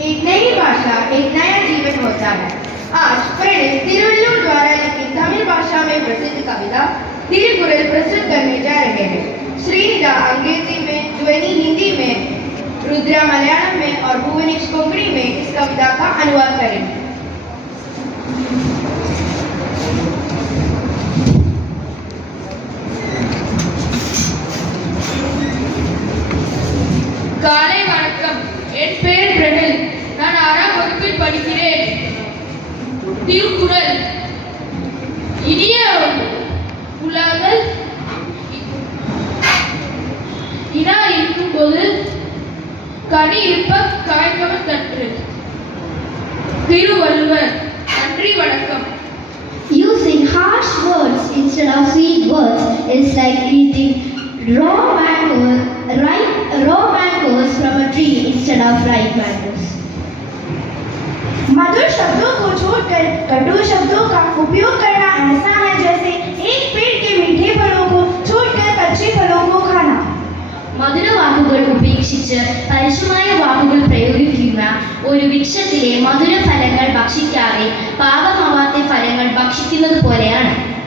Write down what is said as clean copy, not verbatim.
एक नई भाषा, एक नया जीवन होता है। आज प्रणय तिरुवल्लुवर द्वारा लिखित तमिल भाषा में प्रसिद्ध कविता तिरुकुरल प्रस्तुत करने जा रहे हैं। श्रीनिधा अंग्रेजी में, ज्वेनी हिंदी में, रुद्रा मलयालम में और भुवनेश कोंकणी में इस कविता का अनुवाद करेंगे। காலை வணக்கம். என் பெயர் பிரணல். நான் 6ஆம் வகுப்பில் படிக்கிறேன். திருக்குறள். இனிய உலகில் இனா இருக்கும்போது கனி இருப்ப காய்கவன் கற்று. திருவள்ளுவர். நன்றி, வணக்கம். Using harsh words instead of sweet words is like eating raw mangoes from a tree instead of ripe mangoes. मधुर शब्दों को छोड़कर कटु शब्दों का उपयोग करना ऐसा है जैसे एक पेड़ के मीठे फलों को छोड़कर कच्चे फलों को खाना। മധുര വാക്കുകൾ ഉപേക്ഷിച്ച് പരുഷമായ വാക്കുകൾ പ്രയോഗിക്കുന്ന ഒരു വൃക്ഷത്തിലെ മധുര ഫലങ്ങൾ ഭക്ഷിക്കാതെ പാകമാവാത്ത ഫലങ്ങൾ ഭക്ഷിക്കുന്നത് പോലെയാണ്.